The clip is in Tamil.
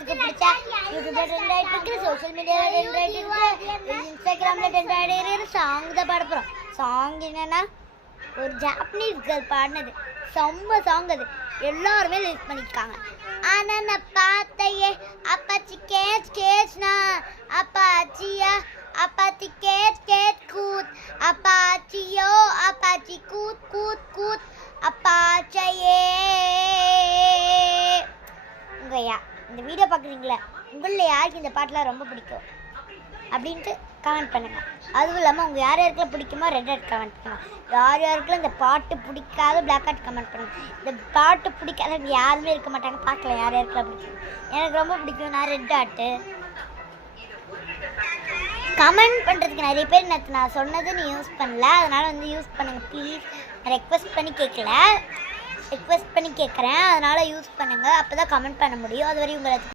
எல்லாத்துக்கும் பிடிச்சா யூடியூப்ல ட்ரெண்ட் ஆகிட்டு இருக்கு, சோஷியல் மீடியாவில் ட்ரெண்ட் ஆகிட்டு இருக்கு, இன்ஸ்டாகிராமில் ட்ரெண்ட் ஆகிட்டு இருக்கிற சாங் தான் பாட போகிறோம். சாங் என்னன்னா ஒரு ஜாப்பனீஸ் கேர்ள் பாடினது, செம்ம சாங் அது, எல்லாருமே லிஸ்ட் பண்ணியிருக்காங்க. ஆனால் நான் பார்த்தையே அப்பாச்சி கேச் கேச்னா அப்பாச்சியா அப்பாச்சி கேச் கேச் கூத் அப்பாச்சியோ அப்பாச்சி கூத் கூத் கூத் அப்பாச்சையே. உங்கய்யா இந்த வீடியோ பார்க்குறீங்களா, உங்களில் யாருக்கு இந்த பாட்டெலாம் ரொம்ப பிடிக்கும் அப்படின்ட்டு கமெண்ட் பண்ணுங்கள். அதுவும் இல்லாமல் உங்கள் யார் யாருக்கெல்லாம் பிடிக்குமோ ரெட் ஹார்ட் கமெண்ட் பண்ணுங்கள். யார் யாருக்கெல்லாம் இந்த பாட்டு பிடிக்காத பிளாக் ஹார்ட் கமெண்ட் பண்ணுங்கள். இந்த பாட்டு பிடிக்காத யாருமே இருக்க மாட்டாங்க, பார்க்கலாம் யார் யாருக்கெல்லாம் பிடிக்கும். எனக்கு ரொம்ப பிடிக்கும், நான் ரெட் ஹார்ட்டு. கமெண்ட் பண்ணுறதுக்கு நிறைய பேர் நான் சொன்னது நீ யூஸ் பண்ணல, அதனால் வந்து யூஸ் பண்ணுங்கள் ப்ளீஸ். நான் ரெக்வெஸ்ட் பண்ணி கேட்குறேன், அதனால் யூஸ் பண்ணுங்கள், அப்போ தான் கமெண்ட் பண்ண முடியும். அது வரையும் உங்களுக்கு